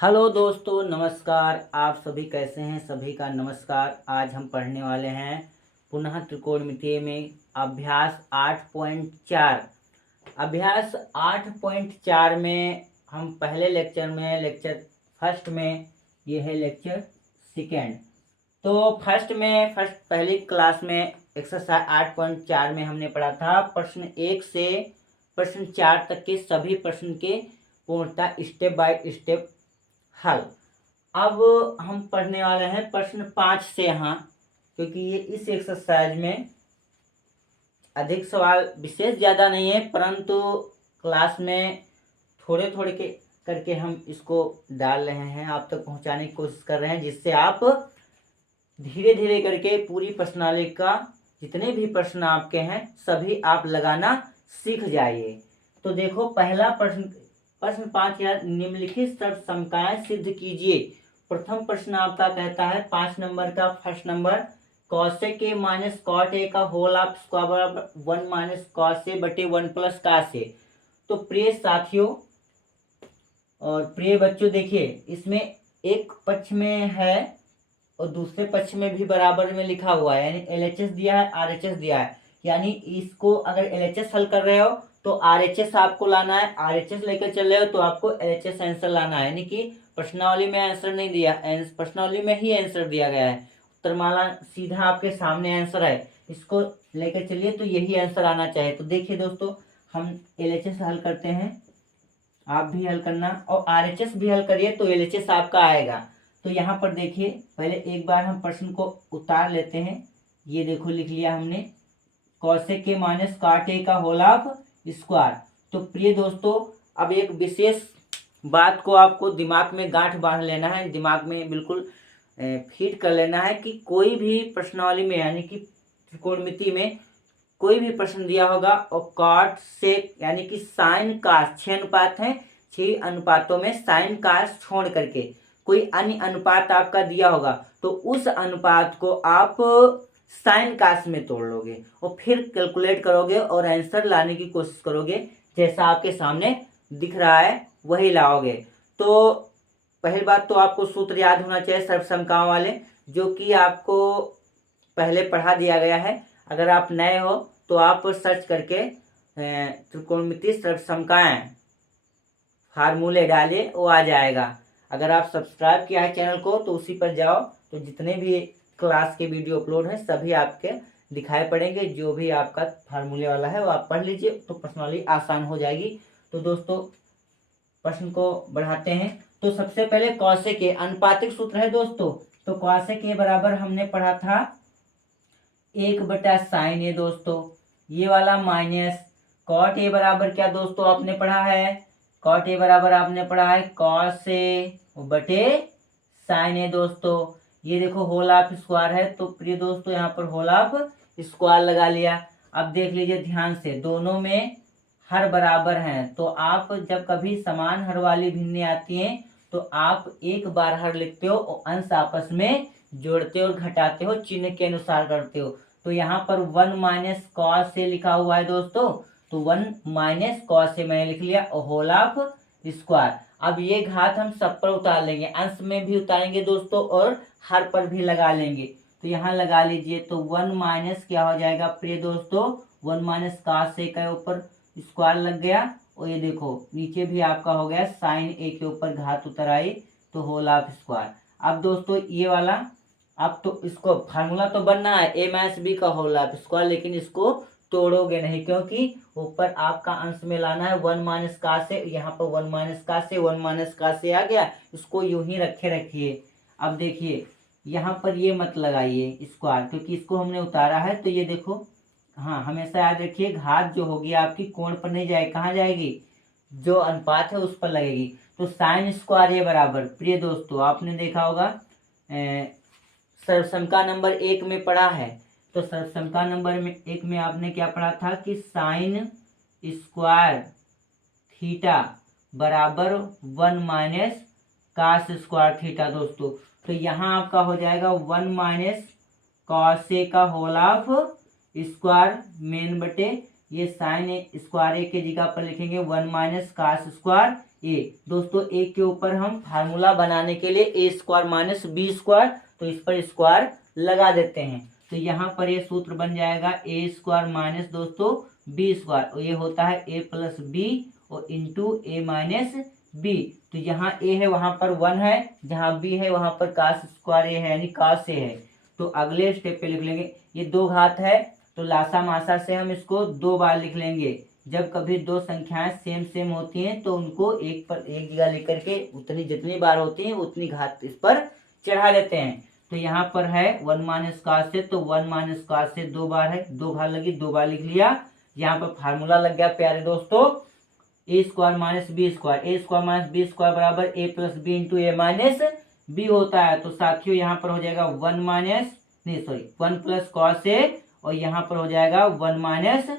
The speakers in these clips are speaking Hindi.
हेलो दोस्तों, नमस्कार। आप सभी कैसे हैं? सभी का नमस्कार। आज हम पढ़ने वाले हैं पुनः त्रिकोणमितीय में अभ्यास 8.4। अभ्यास 8.4 में हम पहले लेक्चर में लेक्चर फर्स्ट में, ये है लेक्चर सेकेंड। तो फर्स्ट पहली क्लास में एक्सरसाइज 8.4 में हमने पढ़ा था प्रश्न 1 से प्रश्न 4 तक के सभी प्रश्न के पूर्णतः स्टेप बाय स्टेप हल। अब हम पढ़ने वाले हैं प्रश्न 5 से यहाँ, क्योंकि ये इस एक्सरसाइज में अधिक सवाल विशेष ज़्यादा नहीं है, परंतु क्लास में थोड़े थोड़े के करके हम इसको डाल रहे हैं, आप तक पहुंचाने की कोशिश कर रहे हैं, जिससे आप धीरे धीरे करके पूरी प्रश्नावली का जितने भी प्रश्न आपके हैं सभी आप लगाना सीख जाइए। तो देखो, पहला प्रश्न 5 या निम्नलिखित शर्त समकाएं सिद्ध कीजिए। प्रथम प्रश्न आपका कहता है 5 नंबर का first number, cosec A minus cot A का होल ऑफ स्क्वायर बराबर 1 माइनस कॉस ए बटे 1 प्लस कास ए। तो प्रिय साथियों और प्रिय बच्चों, देखिए इसमें एक पक्ष में है और दूसरे पक्ष में भी बराबर में लिखा हुआ है, यानी LHS दिया है, RHS दिया है। यानी इसको अगर LHS हल कर रहे हो तो RHS आपको लाना है, RHS लेकर चल रहे हो तो आपको LHS आंसर लाना है। यानी कि प्रश्नावली में आंसर नहीं दिया, प्रश्नावली में ही आंसर दिया गया है। उत्तरमाला सीधा आपके सामने आंसर है, इसको लेकर चलिए तो यही आंसर आना चाहिए। तो देखिए दोस्तों, हम LHS हल करते हैं, आप भी हल करना, और RHS भी हल करिए तो LHS आपका आएगा। तो यहाँ पर देखिए, पहले एक बार हम प्रश्न को उतार लेते हैं। ये देखो, लिख लिया हमने कॉसेक के माइनस काट ए का होल ऑफ स्क्वायर। तो प्रिय दोस्तों, अब एक विशेष बात को आपको दिमाग में गांठ बांध लेना है, दिमाग में बिल्कुल फिट कर लेना है कि कोई भी प्रश्नावली में, यानी कि त्रिकोणमिति में कोई भी प्रश्न दिया होगा और कॉट से यानी कि साइन कास 6 अनुपात हैं, 6 अनुपातों में साइन कास छोड़ करके कोई अन्य अनुपात आपका दिया होगा तो उस अनुपात को आप साइन कास में तोड़ लोगे और फिर कैलकुलेट करोगे और आंसर लाने की कोशिश करोगे। जैसा आपके सामने दिख रहा है वही लाओगे। तो पहली बात तो आपको सूत्र याद होना चाहिए सर्वसमताओं वाले, जो कि आपको पहले पढ़ा दिया गया है। अगर आप नए हो तो आप सर्च करके त्रिकोणमितीय सर्वसमताएं फार्मूले डालिए, वो आ जाएगा। अगर आप सब्सक्राइब किया है चैनल को तो उसी पर जाओ, तो जितने भी क्लास के वीडियो अपलोड हैं सभी आपके दिखाई पड़ेंगे। जो भी आपका फार्मूले वाला है वो आप पढ़ लीजिए, तो प्रश्नावली आसान हो जाएगी। तो दोस्तों, प्रश्न को बढ़ाते हैं। तो सबसे पहले कॉसेक के अनुपातिक सूत्र है दोस्तों। तो कॉसेक के बराबर हमने पढ़ा था 1/sin ए दोस्तों, ये वाला माइनस कॉट ए बराबर क्या दोस्तों आपने पढ़ा है, कॉट ए बराबर आपने पढ़ा है कॉस ए बटे साइन ए दोस्तों। ये देखो होल ऑफ स्क्वायर है, तो प्रिय दोस्तों यहाँ पर होल ऑफ स्क्वायर लगा लिया। अब देख लीजिए ध्यान से, दोनों में हर बराबर हैं, तो आप जब कभी समान हर वाली भिन्नें आती हैं तो आप एक बार हर लिखते हो और अंश आपस में जोड़ते हो और घटाते हो, चिन्ह के अनुसार करते हो। तो यहाँ पर 1 माइनस कॉस से लिखा हुआ है दोस्तों, तो 1 माइनस कॉस से मैंने लिख लिया और होल ऑफ स्क्वायर। अब ये घात हम सब पर उतार लेंगे, अंश में भी उतारेंगे दोस्तों और हर पर भी लगा लेंगे। तो यहाँ लगा लीजिए, तो 1 माइनस क्या हो जाएगा प्रिय दोस्तों, 1 माइनस कॉस से का ऊपर स्क्वायर लग गया, और ये देखो नीचे भी आपका हो गया साइन ए के ऊपर घात उतर आई, तो होल ऑफ स्क्वायर। अब दोस्तों ये वाला, अब तो इसको फार्मूला तो बनना है ए माइनस बी का होल ऑफ स्क्वायर, लेकिन इसको तोड़ोगे नहीं, क्योंकि ऊपर आपका अंश में लाना है 1 माइनस का से, यहाँ पर 1 माइनस का से 1 माइनस का से आ गया, इसको यूं ही रखे रखिए। अब देखिए यहाँ पर ये मत लगाइए स्क्वायर, क्योंकि इसको हमने उतारा है। तो ये देखो, हाँ हमेशा याद रखिए घात जो होगी आपकी कोण पर नहीं जाएगी, कहाँ जाएगी, जो अनुपात है उस पर लगेगी। तो साइन स्क्वायर ए बराबर, प्रिय दोस्तों आपने देखा होगा सर्वसमता नंबर 1 में पढ़ा है, तो सर्वसमता नंबर 1 में आपने क्या पढ़ा था कि साइन स्क्वायर थीटा बराबर 1 माइनस कास स्क्वायर थीटा दोस्तों। तो यहाँ आपका हो जाएगा 1 माइनस कॉस ए का होल ऑफ स्क्वायर मेन बटे ये साइन स्क्वायर ए के जगह पर लिखेंगे 1 माइनस कास स्क्वायर दोस्तों ए के ऊपर हम फार्मूला बनाने के लिए ए स्क्वायर माइनस बी स्क्वायर, तो इस पर स्क्वायर लगा देते हैं। तो यहाँ पर ये सूत्र बन जाएगा ए स्क्वायर माइनस दोस्तों बी स्क्वायर, और ये होता है ए प्लस बी और इंटू ए माइनस बी। तो जहाँ ए है वहां पर 1 है, जहाँ बी है वहां पर कास स्क्वायर ए है, यानी कास ए है। तो अगले स्टेप पे लिख लेंगे, ये 2 घात है तो लासा मासा से हम इसको 2 बार लिख लेंगे। जब कभी दो संख्याएं सेम सेम होती हैं तो उनको एक पर एक जगह लेकर के उतनी जितनी बार होती है उतनी घात इस पर चढ़ा देते हैं। तो यहाँ पर है 1 माइनस कास से, तो 1 माइनस कास से 2 बार है, 2 घात लगी, 2 बार लिख लिया। यहाँ पर फार्मूला लग गया प्यारे दोस्तों, ए स्क्वायर माइनस बी स्क्वायर, ए स्क्वायर माइनस बी स्क्वायर बराबर ए plus B into A minus B होता है। तो साथियों यहाँ पर हो जाएगा 1 प्लस कॉस ए, और यहाँ पर हो जाएगा 1 माइनस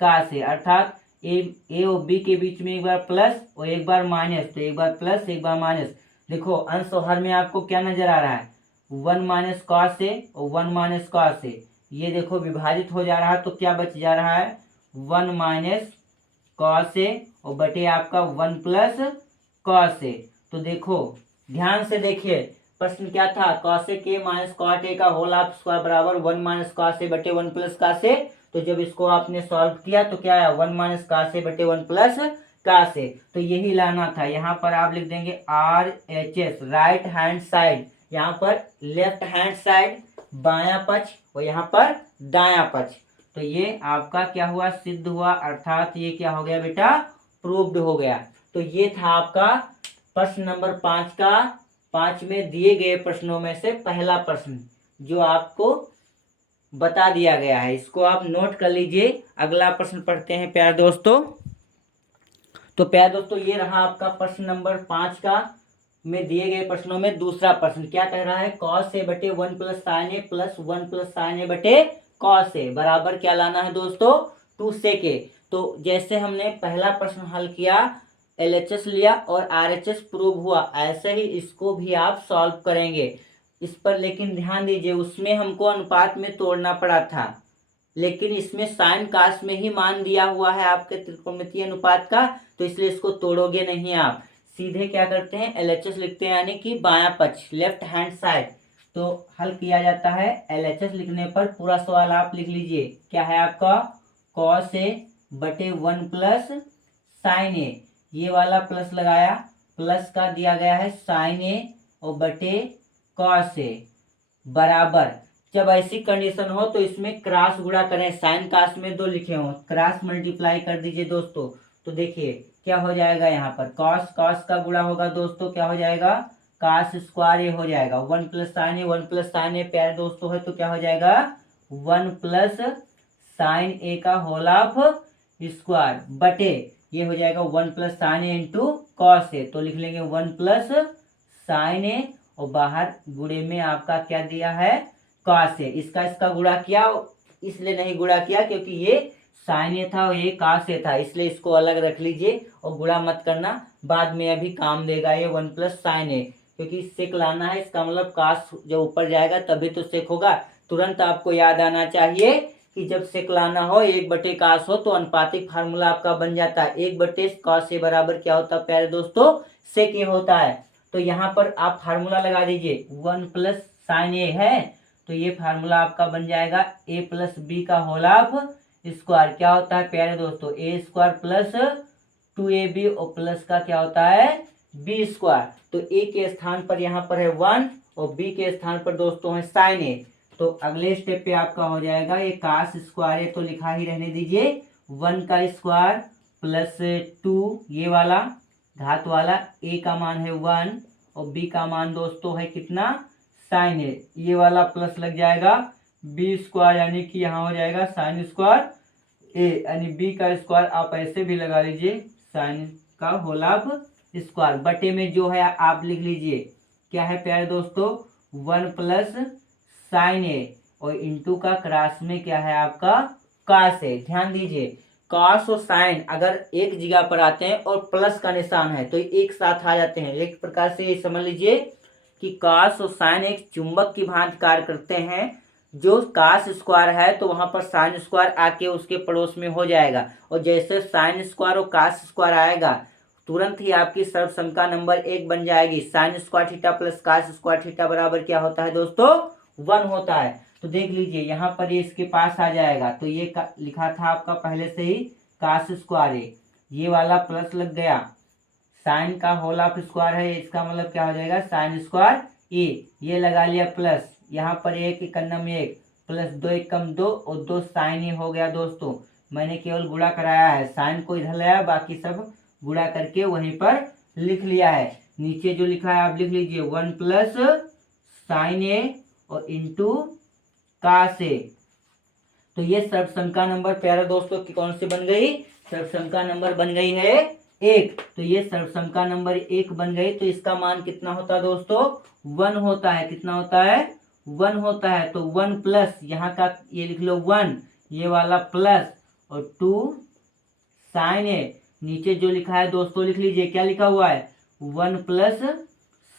कास ए, अर्थात ए और बी के बीच में एक बार प्लस और एक बार माइनस, तो एक बार प्लस एक बार माइनस। देखो अंश और हर में आपको क्या नजर आ रहा है, 1 माइनस कॉस ए और 1 माइनस कॉस ए। ये देखो विभाजित हो जा रहा है, तो क्या बच जा रहा है 1 माइनस कॉस ए और बटे आपका 1 प्लस कॉस ए। तो देखो ध्यान से देखिए प्रश्न क्या था, कॉस ए के माइनस कॉट ए का होल ऑफ स्क्वायर बराबर 1 माइनस कॉस ए बटे 1 प्लस कॉस ए। तो जब इसको आपने सॉल्व किया तो क्या आया 1 माइनस कॉस ए बटे 1 प्लस कॉस ए। तो यही लाना था। यहाँ पर आप लिख देंगे RHS राइट हैंड साइड, यहाँ पर लेफ्ट हैंड साइड बायां पक्ष और यहाँ पर दायां पक्ष। तो ये आपका क्या हुआ, सिद्ध हुआ, अर्थात ये क्या हो गया बेटा, प्रूव्ड हो गया। तो ये था आपका प्रश्न नंबर 5 का 5 में दिए गए प्रश्नों में से पहला प्रश्न जो आपको बता दिया गया है। इसको आप नोट कर लीजिए। अगला प्रश्न पढ़ते हैं प्यारे दोस्तों। तो प्यारे दोस्तों ये रहा आपका प्रश्न नंबर 5 का में दिए गए प्रश्नों में दूसरा प्रश्न। क्या कह रहा है, कॉस ए बटे 1 plus sine A plus 1 plus sine ए बटे कॉस ए बराबर क्या लाना है दोस्तों, 2 सेक ए। तो जैसे हमने पहला प्रश्न हल किया, LHS लिया और RHS प्रूव हुआ, ऐसे ही इसको भी आप सॉल्व करेंगे। इस पर लेकिन ध्यान दीजिए, उसमें हमको अनुपात में तोड़ना पड़ा था, लेकिन इसमें साइन कास में ही मान दिया हुआ है आपके त्रिकोणमितीय अनुपात का, तो इसलिए इसको तोड़ोगे नहीं आप, सीधे क्या करते हैं LHS लिखते हैं, यानी कि बायां पक्ष लेफ्ट हैंड साइड। तो हल किया जाता है। LHS लिखने पर पूरा सवाल आप लिख लीजिए। क्या है आपका, कॉस ए बटे 1 प्लस साइन ए, ये वाला प्लस लगाया, प्लस का दिया गया है साइन ए और बटे कॉस ए बराबर, जब ऐसी कंडीशन हो तो इसमें क्रॉस गुणा करें, साइन कास में 2 लिखे हो, क्रॉस मल्टीप्लाई कर दीजिए दोस्तों। तो देखिए क्या हो जाएगा, यहाँ पर कॉस कॉस का गुणा होगा दोस्तों, क्या हो जाएगा, कास स्क्वायर ए हो जाएगा, 1 प्लस साइन ए, 1 प्लस साइन ए प्यारे दोस्तों है, तो क्या हो जाएगा 1 प्लस साइन ए का होल ऑफ स्क्वायर बटे ये हो जाएगा 1 plus sine A into cos A. तो लिख लेंगे 1 प्लस साइन ए और बाहर गुणे में आपका क्या दिया है, कॉस ए। इसका गुणा किया, इसलिए नहीं गुणा किया क्योंकि ये साइन ए था और ये कास ए था, इसलिए इसको अलग रख लीजिए और गुणा मत करना, बाद में अभी काम देगा ये 1 प्लस साइन ए, क्योंकि सेक लाना है, इसका मतलब कास जब ऊपर जाएगा तभी तो सेक होगा। तुरंत आपको याद आना चाहिए कि जब सेक लाना हो 1 बटे कास हो तो अनुपातिक फार्मूला आपका बन जाता है, 1 बटे कास ए बराबर क्या होता है प्यारे दोस्तों, सेक ए होता है। तो यहाँ पर आप फार्मूला लगा दीजिए, 1 प्लस साइन ए है तो ये फार्मूला आपका बन जाएगा ए प्लस बी का होल ऑफ स्क्वायर, क्या होता है प्यारे दोस्तों, ए स्क्वायर प्लस 2ab और प्लस का क्या होता है बी स्क्वायर। तो ए के स्थान पर यहाँ पर है 1 और बी के स्थान पर दोस्तों है साइन ए। तो अगले स्टेप पे आपका हो जाएगा ये कास स्क्वायर है, तो लिखा ही रहने दीजिए, 1 का स्क्वायर प्लस 2 ये वाला घात वाला, ए का मान है 1 और बी का मान दोस्तों है कितना साइन ए, ये वाला प्लस लग जाएगा बी स्क्वायर, यानी कि यहाँ हो जाएगा साइन स्क्वायर ए, यानी बी का स्क्वायर आप ऐसे भी लगा लीजिए, साइन का होल ऑफ स्क्वायर बटे में जो है आप लिख लीजिए क्या है प्यारे दोस्तों, 1 प्लस साइन ए और इंटू का क्रॉस में क्या है आपका कास ए। ध्यान दीजिए कॉस और साइन अगर एक जगह पर आते हैं और प्लस का निशान है तो एक साथ आ जाते हैं। एक प्रकार से ये समझ लीजिए कि कॉस और साइन एक चुंबक की भांति कार्य करते हैं। जो कास स्क्वायर है तो वहां पर साइन स्क्वायर आके उसके पड़ोस में हो जाएगा, और जैसे साइन स्क्वायर और कास स्क्वायर आएगा तुरंत ही आपकी सर्वसंख्या नंबर 1 बन जाएगी। Sine square theta plus cos square theta बराबर क्या होता है दोस्तों? 1 होता है। तो देख लीजिए यहाँ पर ये इसके पास आ जाएगा, तो ये लिखा था आपका पहले से ही कास स्क्वायर है, ये वाला प्लस लग गया, साइन का होल ऑफ स्क्वायर है, इसका मतलब क्या हो जाएगा? साइन स्क्वायर ए, ये लगा लिया प्लस, यहाँ पर 1 एकन्नम 1 प्लस 2 एकम 2 और 2 साइन ए हो गया दोस्तों। मैंने केवल गुणा कराया है, साइन को इधर लाया, बाकी सब गुणा करके वहीं पर लिख लिया है। नीचे जो लिखा है आप लिख लीजिए 1 प्लस साइन ए और इंटू कास ए। तो ये सर्वसंख्या नंबर प्यारे दोस्तों की कौन सी बन गई? सर्वसंख्या नंबर बन गई है 1। तो ये सर्वसंख्या नंबर 1 बन गई, तो इसका मान कितना होता है दोस्तों? 1 होता है। कितना होता है? 1 होता है। तो 1 प्लस यहाँ का ये लिख लो 1, ये वाला प्लस और 2 साइन ए, नीचे जो लिखा है दोस्तों लिख लीजिए, क्या लिखा हुआ है? 1 प्लस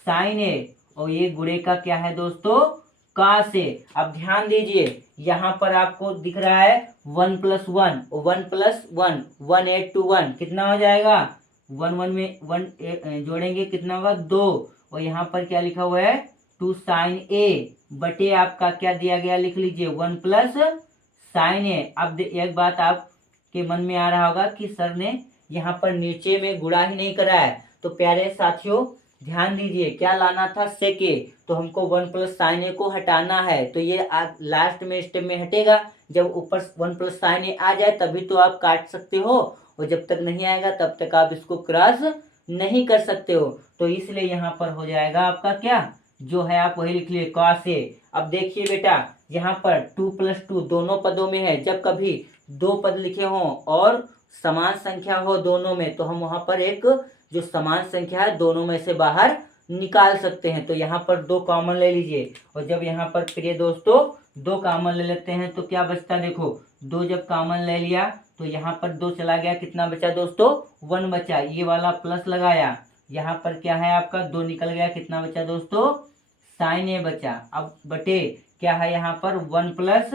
साइन ए और ये गुणे का क्या है दोस्तों? कास ए। अब ध्यान दीजिए यहाँ पर आपको दिख रहा है 1 प्लस 1 और 1 प्लस 1, 1 8 to 1 कितना हो जाएगा? 1 1 में 1 जोड़ेंगे कितना होगा? 2। और यहाँ पर क्या लिखा हुआ है? 2 साइन ए बटे आपका क्या दिया गया लिख लीजिए 1 प्लस साइन ए। अब एक बात आपके मन में आ रहा होगा कि सर ने यहाँ पर नीचे में गुणा ही नहीं करा है। तो प्यारे साथियों ध्यान दीजिए, क्या लाना था? सेक ए, तो हमको 1 प्लस साइन ए को हटाना है, तो ये लास्ट में स्टेप में हटेगा। जब ऊपर 1 प्लस साइन ए आ जाए तभी तो आप काट सकते हो, और जब तक नहीं आएगा तब तक आप इसको क्रॉस नहीं कर सकते हो। तो इसलिए यहाँ पर हो जाएगा आपका क्या जो है, आप वही लिख लिए कॉस ए। अब देखिए बेटा यहाँ पर 2 प्लस 2 दोनों पदों में है। जब कभी दो पद लिखे हों और समान संख्या हो दोनों में, तो हम वहां पर एक जो समान संख्या है दोनों में से बाहर निकाल सकते हैं। तो यहाँ पर 2 कॉमन ले लीजिए, और जब यहाँ पर प्रिय दोस्तों 2 कॉमन ले लेते हैं तो क्या बचता? देखो 2 जब कॉमन ले लिया तो यहाँ पर 2 चला गया, कितना बचा दोस्तों? 1 बचा। ये वाला प्लस लगाया, यहाँ पर क्या है आपका 2 निकल गया, कितना बचा दोस्तों? साइन ए बचा। अब बटे क्या है यहाँ पर 1 प्लस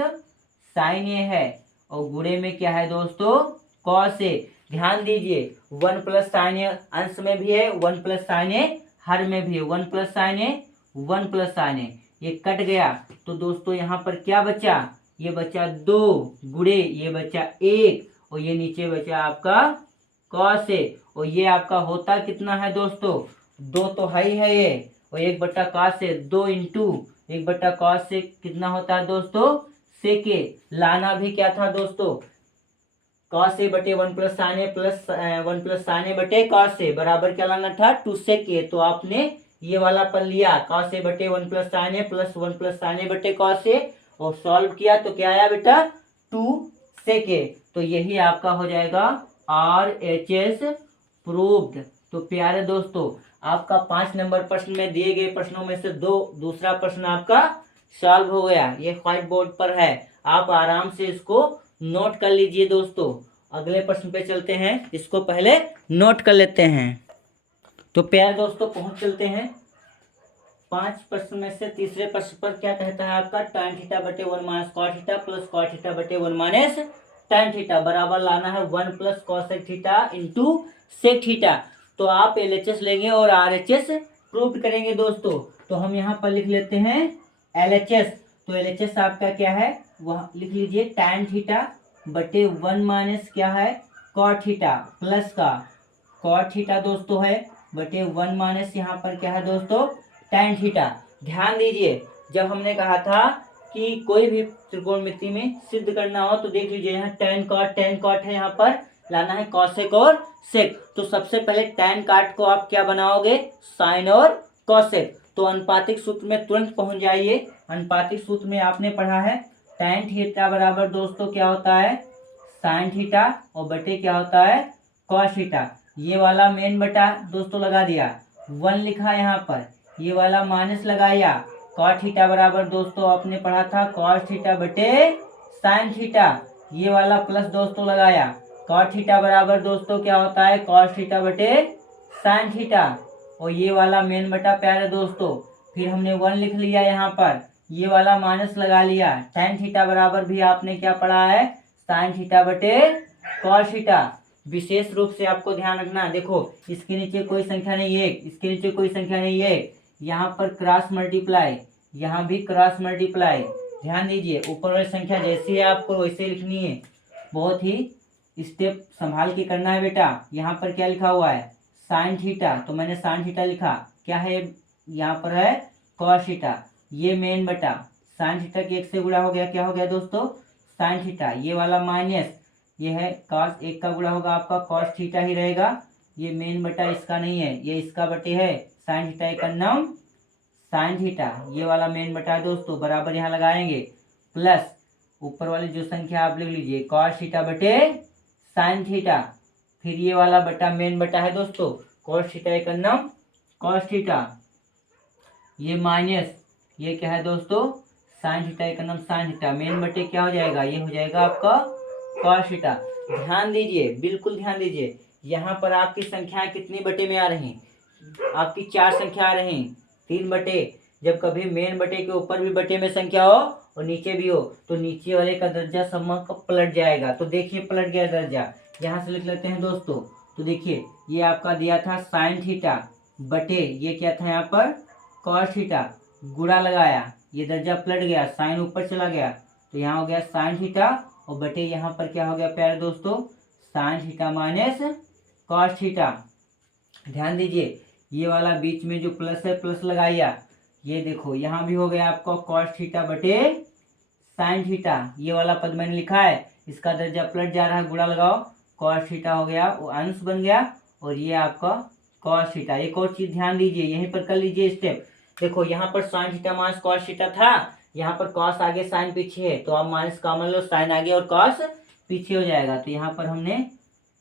साइन ए है, और गुणे में क्या है दोस्तों? Cos A. ध्यान दीजिए 1 प्लस साइन ए अंश में भी है, 1 प्लस साइन ए हर में भी है। 1 प्लस साइन ए 1 प्लस साइन ए, ये कट गया। तो दोस्तों यहाँ पर क्या बचा? ये बचा 2 गुणे ये बचा 1, और ये नीचे बचा आपका कॉस ए। और ये आपका होता कितना है दोस्तों? 2 तो है ही है ये, और 1 बटा कॉस ए, 2 इंटू 1 बटा कॉस ए कितना होता है दोस्तों? सेक ए। लाना भी क्या था दोस्तों? कॉस ए बटे 1 plus sine A plus 1 plus sine ए बटे कॉस ए बराबर क्या लाना था? 2 सेक ए। तो आपने ये वाला पद लिया कॉस ए बटे 1 plus sine A plus 1 plus sine ए बटे कॉस ए, और सॉल्व किया तो क्या आया बेटा? 2 सेक ए। तो यही आपका हो जाएगा RHS प्रूव्ड। तो प्यारे दोस्तों आपका 5 नंबर प्रश्न में दिए गए प्रश्नों में से दूसरा प्रश्न आपका सॉल्व हो गया। ये व्हाइट बोर्ड पर है, आप आराम से इसको नोट कर लीजिए दोस्तों। अगले प्रश्न पे चलते हैं, इसको पहले नोट कर लेते हैं। तो प्यारे दोस्तों पहुंच चलते हैं 5 प्रश्न में से तीसरे प्रश्न पर। क्या कहता है आपका? tan थीटा बटे 1 minus cot theta plus cot theta बटे 1 माइनस tan थीटा बराबर लाना है 1 plus cosec theta into sec theta. तो आप LHS लेंगे और RHS प्रूव करेंगे दोस्तों। तो हम यहाँ पर लिख लेते हैं LHS। तो LHS आपका क्या है वह लिख लीजिए, tan थीटा बटे 1 माइनस क्या है कॉट थीटा प्लस का कॉट थीटा दोस्तों है बटे 1 माइनस यहाँ पर क्या है दोस्तों tan थीटा। ध्यान दीजिए जब हमने कहा था कि कोई भी त्रिकोणमिति में सिद्ध करना हो तो देख लीजिए यहाँ tan कॉट है, यहाँ पर लाना है कॉसेक और सेक। तो सबसे पहले tan कॉट को आप क्या बनाओगे? साइन और कॉसेक। तो अनुपातिक सूत्र में तुरंत पहुंच जाइए। अनुपातिक सूत्र में आपने पढ़ा है tan थीटा बराबर दोस्तों क्या होता है? साइन थीटा और बटे क्या होता है? Cos theta. ये वाला मेन बटा दोस्तों लगा दिया, 1 लिखा यहाँ पर, ये वाला माइनस लगाया। कॉस थीटा बराबर दोस्तों आपने पढ़ा था कॉस थीटा बटे साइन थीटा, ये वाला प्लस दोस्तों लगाया। कॉस थीटा बराबर दोस्तों क्या होता है? कॉस थीटा बटे साइन थीटा, और ये वाला मेन बटा प्यारे दोस्तों। फिर हमने 1 लिख लिया यहाँ पर, ये वाला माइनस लगा लिया। tan थीटा बराबर भी आपने क्या पढ़ा है? साइन थीटा बटे कॉस थीटा। विशेष रूप से आपको ध्यान रखना, देखो इसके नीचे कोई संख्या नहीं है, इसके नीचे कोई संख्या नहीं है, यहाँ पर क्रॉस मल्टीप्लाई, यहाँ भी क्रॉस मल्टीप्लाई। ध्यान दीजिए, ऊपर वाली संख्या जैसी है आपको वैसे लिखनी है, बहुत ही स्टेप संभाल के करना है बेटा। यहाँ पर क्या लिखा हुआ है, साइन थीटा, तो मैंने साइन थीटा लिखा, क्या है यहाँ पर है कॉस थीटा, ये मेन बटा साइन थीटा के 1 से गुणा हो गया, क्या हो गया दोस्तों साइन थीटा, ये वाला माइनस, ये है कॉस 1 का गुणा होगा आपका कॉस थीटा ही रहेगा, ये मेन बटा इसका नहीं है, ये इसका बटे है साइन थीटा का नाम साइन थीटा, ये वाला मेन बटा है दोस्तों, बराबर यहाँ लगाएंगे, प्लस ऊपर वाली जो संख्या आप लिख लीजिए कॉस थीटा बटे साइन थीटा, फिर ये वाला बटा मेन बटा है दोस्तों कॉस थीटा का नाम कॉस थीटा, ये माइनस, ये क्या है दोस्तों साइन थीटा का नाम साइन थीटा, मेन बटे क्या हो जाएगा, ये हो जाएगा आपका कॉस थीटा। ध्यान दीजिए, बिल्कुल ध्यान दीजिए, यहाँ पर आपकी संख्याएं कितनी बटे में आ रही हैं, आपकी 4 संख्या आ रही हैं, 3 बटे। जब कभी मेन बटे के ऊपर भी बटे में संख्या हो और नीचे भी हो तो नीचे वाले का दर्जा समक पलट जाएगा, तो देखिए पलट गया दर्जा, यहाँ से लिख लेते हैं दोस्तों, तो देखिए ये आपका दिया था साइन थीटा बटे, ये क्या था यहाँ पर कॉस थीटा, गुणा लगाया, ये दर्जा पलट गया, साइन ऊपर चला गया, तो यहाँ हो गया साइन थीटा, और बटे यहाँ पर क्या हो गया प्यारे दोस्तों sine theta minus cos theta. ध्यान दीजिए, ये वाला बीच में जो प्लस है प्लस लगाइए, ये देखो यहाँ भी हो गया आपका कॉस थीटा बटे साइन थीटा, ये वाला पद मैंने लिखा है, इसका दर्जा पलट जा रहा है, गुणा लगाओ, कॉस थीटा हो गया, वो अंश बन गया, और ये आपका कॉस थीटा। एक और चीज ध्यान दीजिए, यहीं पर कर लीजिए स्टेप, देखो यहाँ पर sine theta minus cos theta था, यहाँ पर कॉस आगे साइन पीछे है, तो आप माइनस कॉमन लो, साइन आगे और कॉस पीछे हो जाएगा, तो यहाँ पर हमने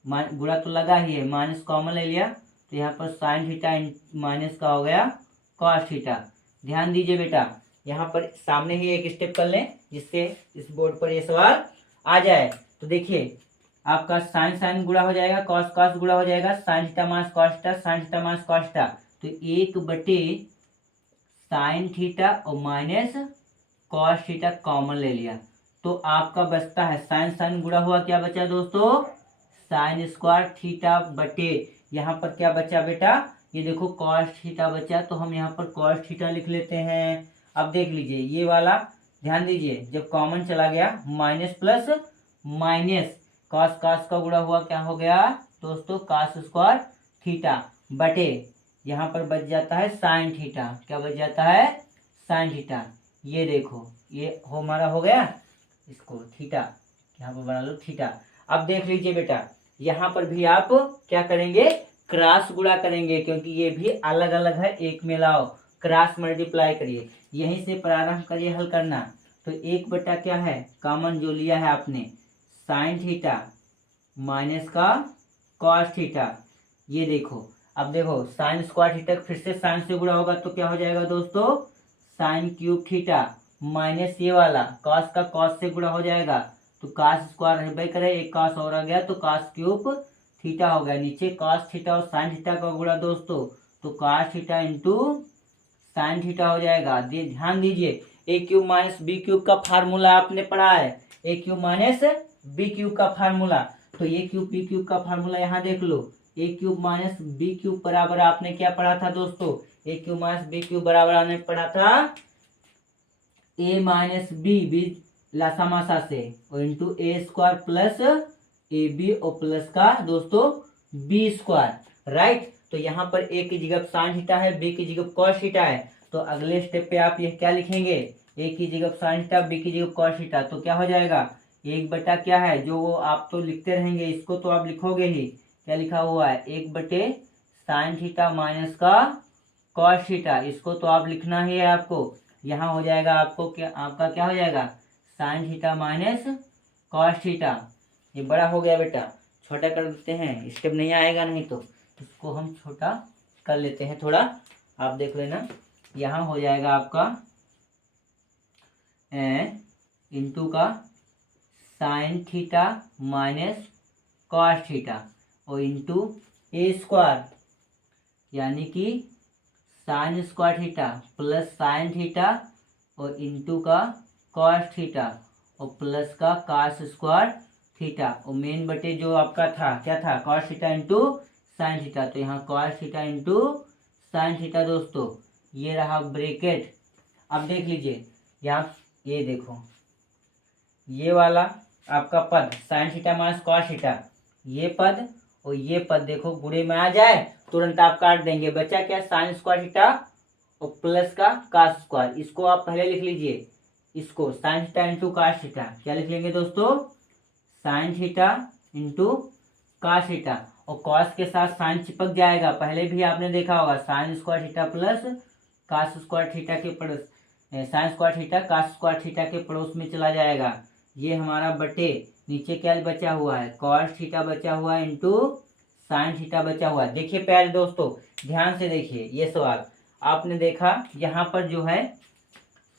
गुणा तो लगा ही है, माइनस कॉमन ले लिया, तो यहाँ पर साइन थीटा माइनस का हो गया कॉस थीटा। ध्यान दीजिए बेटा, यहाँ पर सामने ही एक स्टेप कर लें जिससे इस बोर्ड पर ये सवाल आ जाए। तो देखिए आपका साइन साइन गुणा हो जाएगा, कॉस कॉस गुणा हो जाएगा, sine theta minus cos theta, sine theta minus cos theta, तो 1 बटे साइन थीटा और माइनस कॉस थीटा कॉमन ले लिया, तो आपका बचता है साइन साइन गुणा हुआ, क्या बचा दोस्तों साइन स्क्वायर थीटा बटे, यहाँ पर क्या बचा बेटा, ये देखो कॉस थीटा बचा, तो हम यहाँ पर कॉस थीटा लिख लेते हैं। अब देख लीजिए ये वाला, ध्यान दीजिए जब कॉमन चला गया minus plus minus, cos cos का गुणा हुआ, क्या हो गया दोस्तों कॉस स्क्वायर थीटा बटे, यहाँ पर बच जाता है साइन थीटा, क्या बच जाता है साइन थीटा, ये देखो ये हमारा हो गया, इसको थीटा यहाँ पर बना लो थीटा। अब देख लीजिए बेटा, यहाँ पर भी आप क्या करेंगे क्रॉस गुणा करेंगे, क्योंकि ये भी अलग अलग है, एक में लाओ क्रॉस मल्टीप्लाई करिए, यहीं से प्रारंभ करिए हल करना। तो 1 बटा क्या है कॉमन जो लिया है आपने साइन थीटा माइनस का कॉस थीटा, ये देखो, अब देखो साइन स्क्वायर थीटा फिर से साइन से गुणा होगा तो क्या हो जाएगा दोस्तों साइन क्यूब थीटा माइनस ये वाला कॉस का कॉस से गुणा हो जाएगा, तो कॉस स्क्वायर रहबे करे, एक कॉस और आ गया तो कॉस क्यूब थीटा हो गया, नीचे कॉस थीटा और साइन थीटा का गुणा दोस्तों, तो cos theta into sine theta हो जाएगा। ध्यान दीजिए ए क्यूब माइनस बी क्यूब का फार्मूला आपने पढ़ा है, ए क्यूब माइनस बी क्यूब का फार्मूला, तो ए क्यूब बी क्यूब का फार्मूला यहाँ देख लो, ए क्यूब माइनस बी क्यूब बराबर आपने क्या पढ़ा था दोस्तों, ए क्यूब माइनस बी क्यूब बराबर आपने पढ़ा था ए माइनस बी लासामासा से, और into A square plus A B और प्लस का दोस्तों बी स्क्वायर, राइट। तो यहाँ पर ए की जगह साइन थीटा है, बी की जगह कॉस थीटा है, तो अगले स्टेप पे आप ये क्या लिखेंगे ए की जगह साइन थीटा, बी की जगह कॉस थीटा, तो क्या हो जाएगा 1 बटा क्या है जो वो आप तो लिखते रहेंगे, इसको तो आप लिखोगे ही, क्या लिखा हुआ है 1 बटे साइन थीटा माइनस का कॉस थीटा, इसको तो आप लिखना ही है आपको, यहाँ हो जाएगा आपको क्या, आपका क्या हो जाएगा sine theta minus cos theta, ये बड़ा हो गया बेटा, छोटा कर देते हैं, स्टेप नहीं आएगा नहीं तो इसको हम छोटा कर लेते हैं थोड़ा, आप देख लेना, यहाँ हो जाएगा आपका इंटू का sine theta minus cos theta और इंटू ए स्क्वायर, यानी कि sign square theta plus sine theta और इंटू का कॉस थीटा और प्लस का कॉस स्क्वायर थीटा, और मेन बटे जो आपका था क्या था, cos theta into sine theta. तो यहाँ cos theta into sine theta दोस्तों, ये रहा ब्रैकेट। अब देख लीजिए यहाँ, ये देखो ये वाला आपका पद sine theta minus cos theta, ये पद और ये पद देखो गुणे में आ जाए, तुरंत आप काट देंगे। बचा क्या, साइन स्क्वायर थीटा और प्लस का कास स्क्वायर। इसको आप पहले लिख लीजिए, इसको sine theta into cos theta. क्या लिख लेंगे दोस्तों, sine theta into cos theta, और कॉस के साथ साइन चिपक जाएगा, पहले भी आपने देखा होगा। Sine square theta plus cos square theta के पड़ोस, sine square theta cos square theta के पड़ोस में चला जाएगा। ये हमारा बटे नीचे क्या बचा हुआ है, कॉस थीटा बचा हुआ है इंटू साइन थीटा बचा हुआ है। देखिए प्यारे दोस्तों, ध्यान से देखिए ये सवाल आपने देखा, यहाँ पर जो है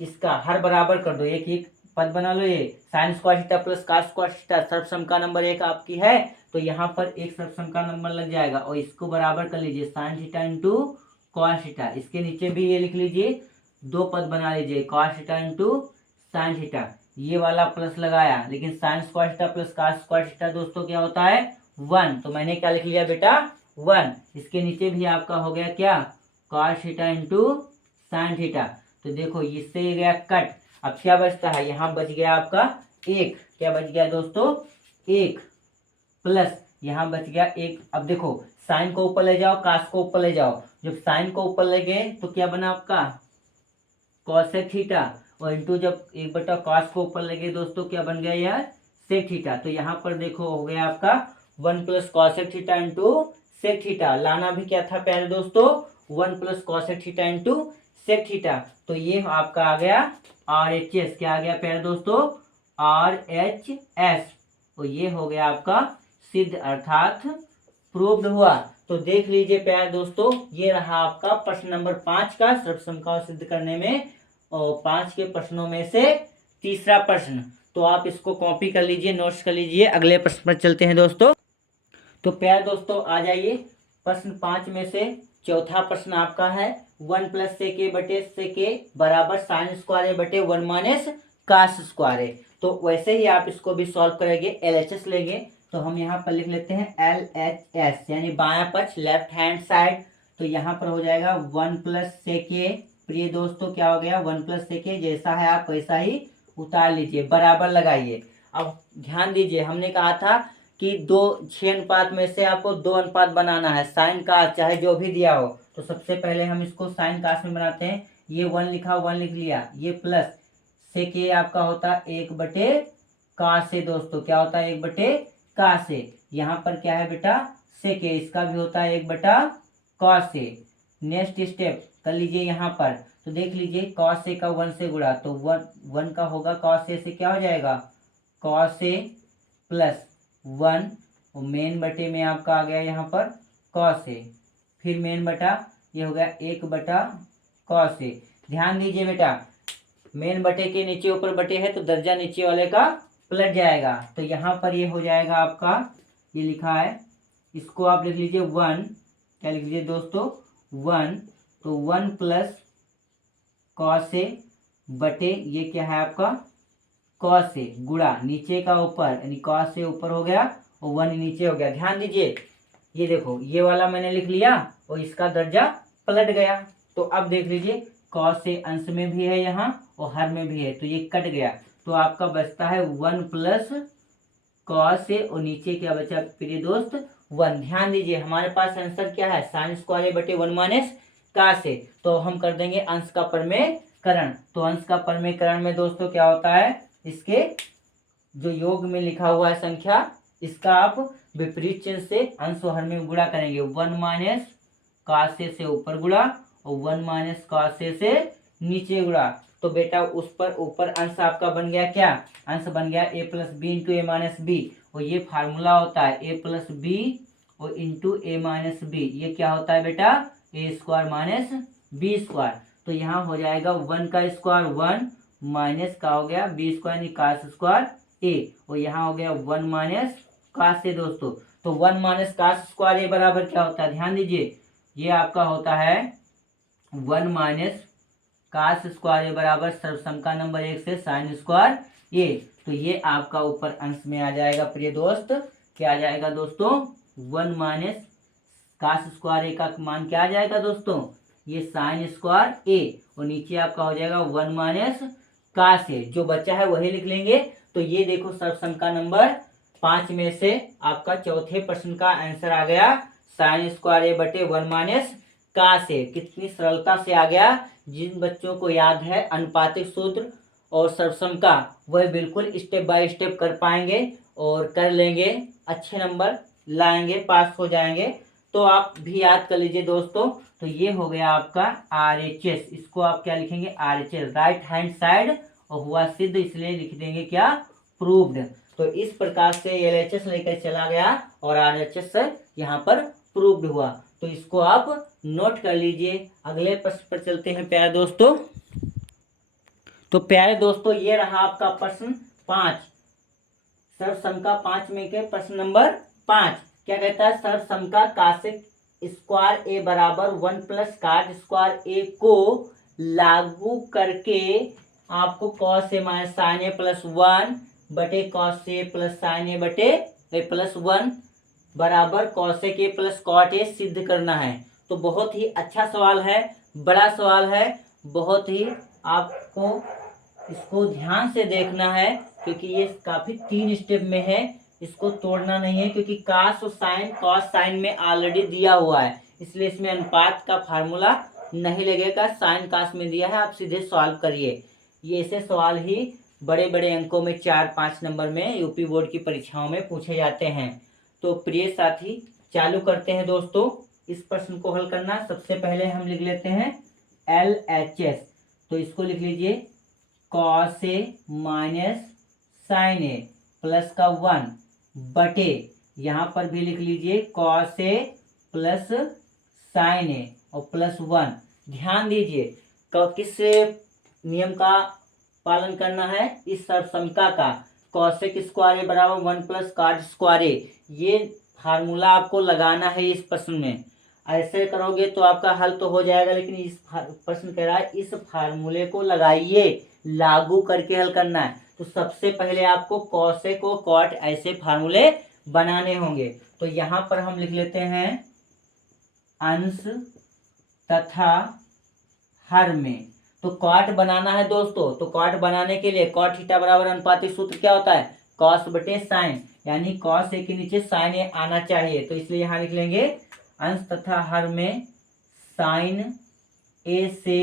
इसका हर बराबर कर दो, एक एक पद बना लो। ये sine square theta plus cos square theta सर्वसम का नंबर एक आपकी है, तो यहाँ पर एक सर्वसम का नंबर लग जाएगा, और इसको बराबर कर लीजिए sign theta into cos theta. इसके नीचे भी ये लिख लीजिए, दो पद बना लीजिए, cos theta into sine theta. ये वाला प्लस लगाया, लेकिन sign square theta plus cos square theta दोस्तों क्या होता है, 1। तो मैंने क्या लिख लिया बेटा, 1। इसके नीचे भी आपका हो गया क्या, cos theta into sine theta. तो देखो इससे ये गया कट, अब क्या बचता है, यहाँ बच गया आपका एक। क्या बच गया दोस्तों, एक, प्लस यहाँ बच गया एक। अब देखो साइन को ऊपर ले जाओ, कास को ऊपर ले जाओ। जब साइन को ऊपर ले गए तो क्या बना आपका, कॉसेक थीटा, और इंटू जब एक बटा कॉस को ऊपर लगे दोस्तों क्या बन गया यार, सेक थीटा। तो यहाँ पर देखो हो गया आपका 1 plus cosec theta into sec theta. लाना भी क्या था प्यारे दोस्तों, 1 plus cosec theta into sec theta. तो ये आपका आ गया RHS। क्या आ गया प्यारे दोस्तों, RHS। और ये हो गया आपका सिद्ध अर्थात प्रूव्ड हुआ। तो देख लीजिए प्यारे दोस्तों, ये रहा आपका प्रश्न नंबर 5 का सर्वसमता सिद्ध करने में, और 5 के प्रश्नों में से तीसरा प्रश्न। तो आप इसको कॉपी कर लीजिए, नोट्स कर लीजिए। अगले प्रश्न पर चलते हैं दोस्तों। तो प्यारे दोस्तों आ जाइए, प्रश्न 5 में से चौथा प्रश्न आपका है 1 प्लस सेक ए बटे सेक ए बराबर साइन स्क्वायर ए बटे 1 माइनस कास स्क्वायर ए। तो वैसे ही आप इसको भी सॉल्व करेंगे, LHS लेंगे। तो हम यहाँ पर लिख लेते हैं LHS, यानी बायां पक्ष, लेफ्ट हैंड साइड। तो यहाँ पर हो जाएगा 1 प्लस सेक ए। प्रिय दोस्तों क्या हो गया, 1 प्लस सेक ए, जैसा है आप वैसा ही उतार लीजिए, बराबर लगाइए। अब ध्यान दीजिए, हमने कहा था कि 6 अनुपात में से आपको 2 अनुपात बनाना है, साइन का चाहे जो भी दिया हो। तो सबसे पहले हम इसको साइन कास में बनाते हैं। ये 1 लिखा, 1 लिख लिया, ये प्लस सेक ए आपका होता है 1 बटे कास से दोस्तों। क्या होता है, 1 बटे कास से। यहाँ पर क्या है बेटा, सेक ए, इसका भी होता है 1 बटा कॉस से। नेक्स्ट स्टेप कर लीजिए यहाँ पर, तो देख लीजिए कॉस ए का 1 से गुणा, तो 1 का होगा कॉस ए से क्या हो जाएगा, कॉस ए प्लस 1, और मेन बटे में आपका आ गया यहाँ पर कॉस ए, फिर मेन बटा ये हो गया 1 बटा कॉस ए। ध्यान दीजिए बेटा, मेन बटे के नीचे ऊपर बटे है तो दर्जा नीचे वाले का पलट जाएगा। तो यहाँ पर ये हो जाएगा आपका, ये लिखा है, इसको आप लिख लीजिए 1। क्या लिख लीजिए दोस्तों, 1। तो 1 प्लस कॉस ए बटे ये क्या है आपका कॉस ए, गुणा नीचे का ऊपर, यानी कॉस से ऊपर हो गया और 1 नीचे हो गया। ध्यान दीजिए, ये देखो ये वाला मैंने लिख लिया और इसका दर्जा पलट गया। तो अब देख लीजिए कॉस से अंश में भी है यहाँ और हर में भी है, तो ये कट गया। तो आपका बचता है 1 प्लस कॉस से, और नीचे क्या बचा प्रिय दोस्त, 1। ध्यान दीजिए हमारे पास आंसर क्या है, साइन स्क्वायर बटे 1 माइनस कास से। तो हम कर देंगे अंश का परमेकरण। तो अंश का परमेकरण में दोस्तों क्या होता है, इसके जो योग में लिखा हुआ है संख्या, इसका आप विपरीत चिन्ह से अंश और हर में गुणा करेंगे। 1 माइनस कास से ऊपर गुणा और 1 माइनस कास से नीचे गुणा। तो बेटा उस पर ऊपर अंश आपका बन गया क्या, अंश बन गया a plus B into A minus B, और ये फार्मूला होता है a प्लस बी और इंटू ए माइनस बी। ये क्या होता है बेटा, A square minus B square. तो यहाँ हो जाएगा 1 का स्क्वायर 1 माइनस का हो गया बी स्क्वायर यानी कास स्क्वायर ए, और यहाँ हो गया 1 माइनस कास से दोस्तों। तो 1 माइनस कास स्क्वायर ए बराबर क्या होता है, ध्यान दीजिए, ये आपका होता है 1 माइनस कास स्क्वायर ए बराबर सर्वसम का नंबर 1 से साइन स्क्वायर ए। तो ये आपका ऊपर अंश में आ जाएगा प्रिय दोस्त। क्या आ जाएगा दोस्तों? 1 माइनस कास स्क्वायर ए का मान क्या आ जाएगा दोस्तों? ये साइन स्क्वायर ए, और नीचे आपका हो जाएगा 1 माइनस कास ए। जो बच्चा है वही लिख लेंगे। तो ये देखो सर्वसम का नंबर 5 में से आपका चौथे प्रश्न का आंसर आ गया साइन स्क्वायर ए बटे 1 माइनस कास ए। कितनी सरलता से आ गया। जिन बच्चों को याद है अनुपातिक सूत्र और सर्वसम का, वह बिल्कुल स्टेप बाय स्टेप कर पाएंगे और कर लेंगे, अच्छे नंबर लाएंगे, पास हो जाएंगे। तो आप भी याद कर लीजिए दोस्तों। तो ये हो गया आपका RHS। इसको आप क्या लिखेंगे? RHS, राइट हैंड साइड, और हुआ सिद्ध इसलिए लिख देंगे क्या? प्रूव्ड। तो इस प्रकार से LHS लेकर चला गया और RHS यहाँ पर प्रूव्ड हुआ। तो इसको आप नोट कर लीजिए। अगले प्रश्न पर चलते हैं प्यारे दोस्तों। तो प्यारे दोस्तों ये रहा आपका प्रश्न 5, सर्वसम का 5 में के प्रश्न नंबर 5। क्या कहता है? सर्वसम का कासेक स्क्वायर ए बराबर 1 प्लस काट स्क्वायर ए को लागू करके आपको cos A minus sine A plus 1 बटे कॉस ए प्लस साइन ए बटे प्लस 1 बराबर कॉस ए के प्लस कॉट ए सिद्ध करना है। तो बहुत ही अच्छा सवाल है, बड़ा सवाल है, बहुत ही आपको इसको ध्यान से देखना है, क्योंकि ये काफी 3 स्टेप में है। इसको तोड़ना नहीं है, क्योंकि कास और साइन, कॉस साइन में ऑलरेडी दिया हुआ है, इसलिए इसमें अनुपात का फार्मूला नहीं लगेगा। साइन कास में दिया है, आप सीधे सॉल्व करिए। ये ऐसे सवाल ही बड़े बड़े अंकों में 4-5 नंबर में यूपी बोर्ड की परीक्षाओं में पूछे जाते हैं। तो प्रिय साथी चालू करते हैं दोस्तों इस प्रश्न को हल करना। सबसे पहले हम लिख लेते हैं LHS। तो इसको लिख लीजिए cos A minus sine A plus का 1 बटे, यहाँ पर भी लिख लीजिए कॉस ए प्लस साइन ए और प्लस 1। ध्यान दीजिए किस नियम का पालन करना है? इस सर्वसमता का। कॉसेक स्क्वायर ए बराबर 1 प्लस काट स्क्वायर ए, ये फार्मूला आपको लगाना है इस प्रश्न में। ऐसे करोगे तो आपका हल तो हो जाएगा, लेकिन इस प्रश्न कह रहा है इस फार्मूले को लगाइए, लागू करके हल करना है। तो सबसे पहले आपको कॉसेक और कॉट ऐसे फार्मूले बनाने होंगे। तो यहाँ पर हम लिख लेते हैं अंश तथा हर में। तो कॉट बनाना है दोस्तों। तो कॉट बनाने के लिए कॉट थीटा बराबर अनुपातिक सूत्र क्या होता है? कॉस बटे साइन, यानी कॉस ए के नीचे साइन ए आना चाहिए। तो इसलिए यहाँ लिख लेंगे अंश तथा हर में साइन ए से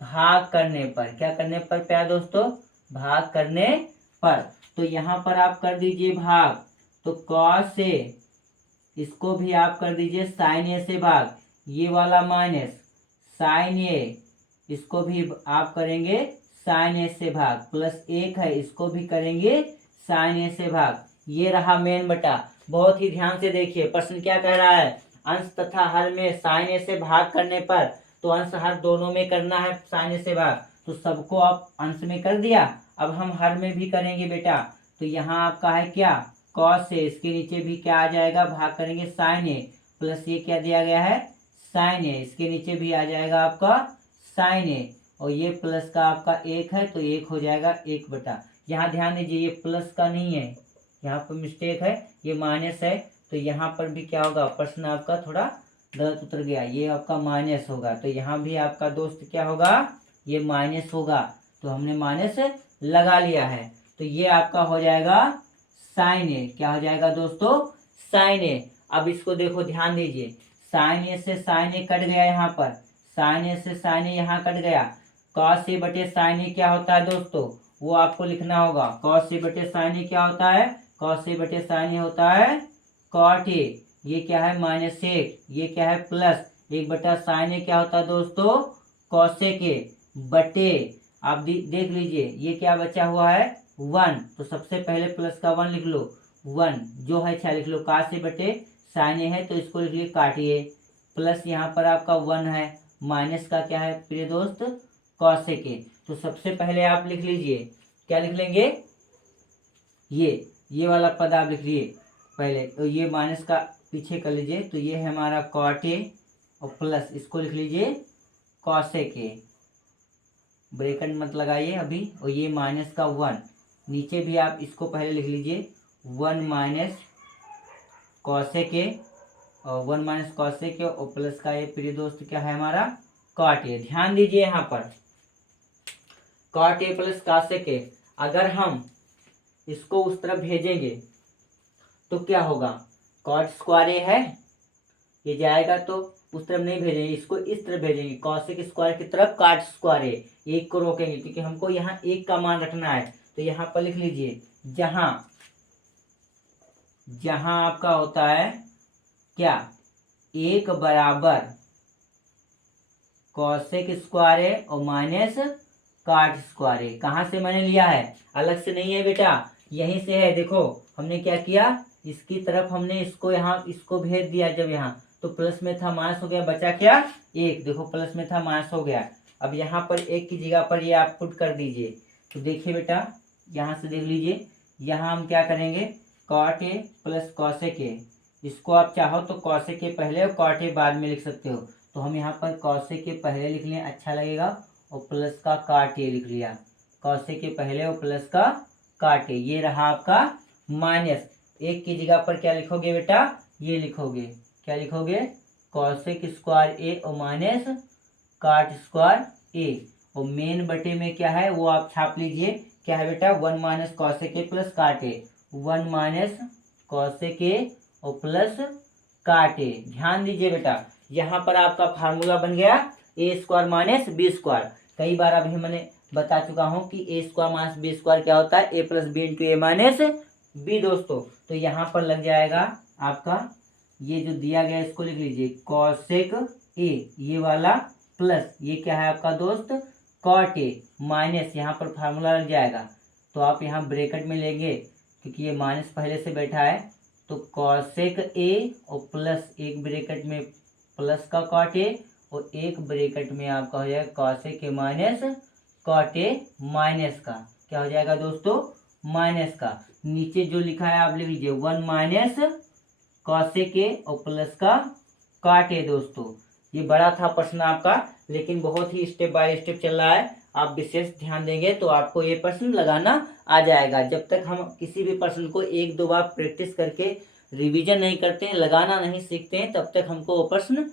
भाग करने पर। क्या करने पर प्यारे दोस्तों? भाग करने पर। तो यहाँ पर आप कर दीजिए भाग। तो कॉस ए, इसको भी आप कर दीजिए साइन ए से भाग। ये वाला माइनस साइन ए, इसको भी आप करेंगे साइन ए से भाग। प्लस 1 है, इसको भी करेंगे साइन ए से भाग। ये रहा मेन बटा। बहुत ही ध्यान से देखिए प्रश्न क्या कह रहा है। अंश तथा हर में साइन ए से भाग करने पर, तो अंश हर दोनों में करना है साइन ए से भाग। तो सबको आप अंश में कर दिया, अब हम हर में भी करेंगे बेटा। तो यहाँ आपका है क्या? कॉस ए, इसके नीचे भी क्या आ जाएगा? भाग करेंगे साइन ए, प्लस ये क्या दिया गया है? साइन ए, इसके नीचे भी आ जाएगा आपका साइन ए, और ये प्लस का आपका 1 है, तो 1 हो जाएगा 1 बटा। यहाँ ध्यान दीजिए ये प्लस का नहीं है, यहाँ पर मिस्टेक है, ये माइनस है। तो यहाँ पर भी क्या होगा? प्रश्न आपका थोड़ा गलत उतर गया, ये आपका माइनस होगा। तो यहाँ भी आपका दोस्त क्या होगा? ये माइनस होगा। तो हमने माइनस लगा लिया है। तो ये आपका हो जाएगा साइन ए। क्या हो जाएगा दोस्तों? साइन ए। अब इसको देखो, ध्यान दीजिए, साइन ए से साइन ए कट गया, यहाँ पर साइन ए से साइन ए यहाँ कट गया। कॉस ए बटे साइन ए क्या होता है दोस्तों? वो आपको लिखना होगा। कॉस ए बटे साइन ए क्या होता है? कॉस ए बटे साइन ए होता है कॉट ए। ये क्या है? -1। ये क्या है? प्लस 1 बटा साइन ए क्या होता है दोस्तों? कॉसेक ए बटे, आप देख लीजिए ये क्या बचा हुआ है? 1। तो सबसे पहले प्लस का 1 लिख लो, 1 जो है 6 लिख लो। काट से बटे साइन ए है, तो इसको लिख लिए काटिए। प्लस यहाँ पर आपका 1 है, माइनस का क्या है प्रिय दोस्त? कॉसेक ए। तो सबसे पहले आप लिख लीजिए, क्या लिख लेंगे? ये वाला पद आप लिख लिए पहले। तो ये माइनस का पीछे कर लीजिए। तो ये है हमारा कॉट ए, और प्लस इसको लिख लीजिए कॉसेक ए। ब्रैकेट मत लगाइए अभी। और ये माइनस का 1, नीचे भी आप इसको पहले लिख लीजिए 1 माइनस कॉसेक ए और 1 माइनस कॉसेक ए और प्लस का ये प्रिय दोस्त क्या है हमारा कॉट ए। ध्यान दीजिए यहाँ पर cot A plus cosec A, अगर हम इसको उस तरफ भेजेंगे तो क्या होगा, कॉट स्क्वायर ए है, ये जाएगा तो उस तरफ नहीं भेजेंगे, इसको इस तरफ भेजेंगे कॉसेक स्क्वायर की तरफ कॉट स्क्वायर ए, एक को रोकेंगे क्योंकि हमको यहाँ एक का मान रखना है। तो यहाँ पर लिख लीजिए जहां जहां आपका होता है क्या एक बराबर कॉसेक स्क्वायर ए और माइनस कॉट स्क्वायर ए, कहाँ से मैंने लिया है, अलग से नहीं है बेटा, यहीं से है। देखो हमने क्या किया, इसकी तरफ हमने इसको यहाँ इसको भेज दिया, जब यहाँ तो प्लस में था माइनस हो गया, बचा क्या एक, देखो प्लस में था माइनस हो गया। अब यहाँ पर एक की जगह पर ये आप पुट कर दीजिए। तो देखिए बेटा यहाँ से देख लीजिए, यहाँ हम क्या करेंगे cot A plus cosec A, इसको आप चाहो तो कॉसेक ए पहले और कॉट ए बाद में लिख सकते हो। तो हम यहाँ पर कॉसेक ए पहले लिख लें, अच्छा लगेगा, और प्लस का कॉट ए लिख लिया, कॉसेक ए पहले और प्लस का कॉट ए, ये रहा आपका माइनस। एक की जगह पर क्या लिखोगे बेटा, ये लिखोगे, क्या लिखोगे कॉसेक स्क्वायर ए और माइनस कॉट स्क्वायर ए, और मेन बटे में क्या है वो आप छाप लीजिए, क्या है बेटा 1 minus cosec A plus cot A, 1 minus cosec A और प्लस कॉट ए। ध्यान दीजिए बेटा यहाँ पर आपका फार्मूला बन गया ए स्क्वायर माइनस बी स्क्वायर। कई बार अभी मैंने बता चुका हूँ कि ए स्क्वायर माइनस बी स्क्वायर क्या होता है, ए plus B into A minus B दोस्तों। तो यहाँ पर लग जाएगा आपका ये जो दिया गया इसको लिख लीजिए कॉसेक ए ये वाला प्लस ये क्या है आपका दोस्त कॉट ए माइनस, यहाँ पर फार्मूला लग जाएगा तो आप यहाँ ब्रैकेट में लेंगे क्योंकि ये माइनस पहले से बैठा है, तो कॉसेक ए और प्लस एक ब्रैकेट में प्लस का कॉट ए और एक ब्रैकेट में आपका हो जाएगा cosec A minus cot A minus का क्या हो जाएगा दोस्तों माइनस का। नीचे जो लिखा है आप लिख लीजिए 1 माइनस कॉसेक ए और प्लस का कॉट ए दोस्तों। ये बड़ा था प्रश्न आपका, लेकिन बहुत ही स्टेप बाय स्टेप चल रहा है, आप विशेष ध्यान देंगे तो आपको ये प्रश्न लगाना आ जाएगा। जब तक हम किसी भी प्रश्न को एक दो बार प्रैक्टिस करके रिवीजन नहीं करते हैं, लगाना नहीं सीखते हैं, तब तक हमको वो प्रश्न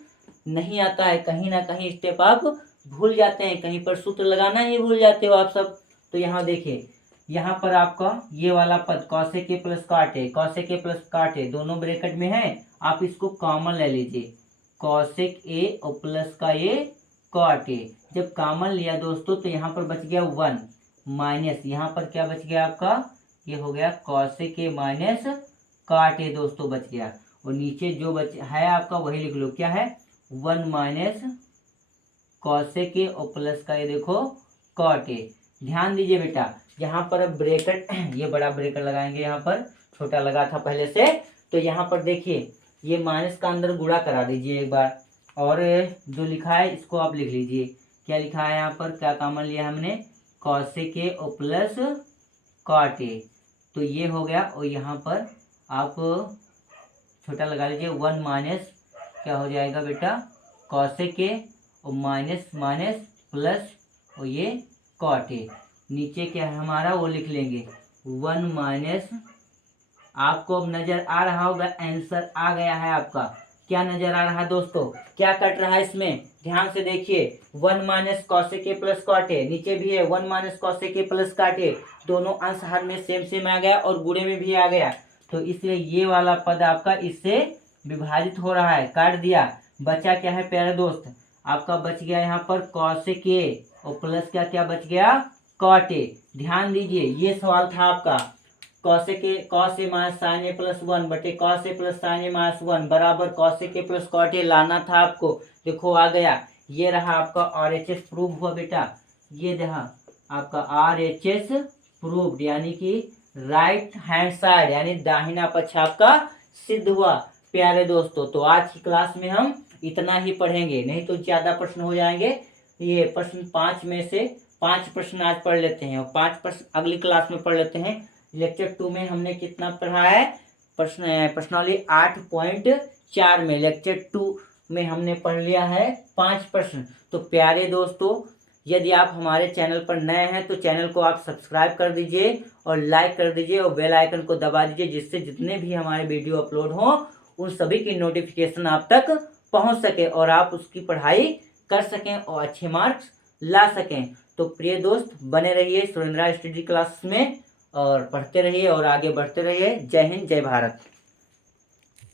नहीं आता है। कहीं ना कहीं स्टेप आप भूल जाते हैं, कहीं पर सूत्र लगाना ही भूल जाते हो आप सब। तो यहाँ देखिए यहाँ पर आपका ये वाला पद cosec A plus cot A, cosec A plus cot A दोनों ब्रैकेट में है, आप इसको कॉमन ले लीजिए कॉसेक ए और प्लस का ए कॉट ए। जब कॉमन लिया दोस्तों तो यहाँ पर बच गया 1 माइनस, यहाँ पर क्या बच गया आपका ये हो गया cosec A minus cot A दोस्तों बच गया, और नीचे जो बच है आपका वही लिख लो, क्या है 1 माइनस कॉसेक ए और प्लस का ये देखो कॉट ए। ध्यान दीजिए बेटा यहाँ पर अब ब्रैकेट ये बड़ा ब्रैकेट लगाएंगे, यहाँ पर छोटा लगा था पहले से, तो यहाँ पर देखिए ये माइनस का अंदर गुणा करा दीजिए एक बार, और जो लिखा है इसको आप लिख लीजिए, क्या लिखा है यहाँ पर क्या कॉमन लिया हमने कॉसेक ए और प्लस कॉट ए, तो ये हो गया, और यहाँ पर आप छोटा लगा लीजिए 1 माइनस क्या हो जाएगा बेटा कॉसेक ए और माइनस माइनस प्लस और ये कॉट ए, नीचे क्या है हमारा वो लिख लेंगे 1 माइनस, आपको अब नजर आ रहा होगा आंसर आ गया है आपका, क्या नजर आ रहा है दोस्तों, क्या कट रहा है इसमें, ध्यान से देखिए 1 minus cosec A plus cot A, नीचे भी है 1 minus cosec A plus cot A, दोनों अंश हर में सेम सेम आ गया और गुणे में भी आ गया, तो इसलिए ये वाला पद आपका इससे विभाजित हो रहा है, काट दिया, बचा क्या है प्यारे दोस्त आपका बच गया यहाँ पर कॉसेक ए और प्लस क्या क्या बच गया कॉट ए। ध्यान दीजिए ये सवाल था आपका cosec A cos A minus sine A plus 1 बटे cos A plus sine A minus 1 बराबर cosec A plus cot A लाना था आपको, देखो आ गया, ये रहा आपका RHS प्रूव हुआ बेटा, ये रहा आपका RHS प्रूव्ड यानी कि राइट हैंड साइड यानी दाहिना पक्ष आपका सिद्ध हुआ प्यारे दोस्तों। तो आज की क्लास में हम इतना ही पढ़ेंगे, नहीं तो ज्यादा प्रश्न हो जाएंगे। ये प्रश्न 5 में से 5 प्रश्न आज पढ़ लेते हैं और 5 प्रश्न अगली क्लास में पढ़ लेते हैं। लेक्चर 2 में हमने कितना पढ़ा है प्रश्नावली 8.4 में लेक्चर 2 में हमने पढ़ लिया है 5 प्रश्न। तो प्यारे दोस्तों यदि आप हमारे चैनल पर नए हैं तो चैनल को आप सब्सक्राइब कर दीजिए और लाइक कर दीजिए और बेल आइकन को दबा दीजिए, जिससे जितने भी हमारे वीडियो अपलोड हों उन सभी की नोटिफिकेशन आप तक पहुंच सके और आप उसकी पढ़ाई कर सकें और अच्छे मार्क्स ला सकें। तो प्रिय दोस्त, बने रहिए सुरेंद्रा स्टडी क्लास में और पढ़ते रहिए और आगे बढ़ते रहिए। जय हिंद, जय भारत।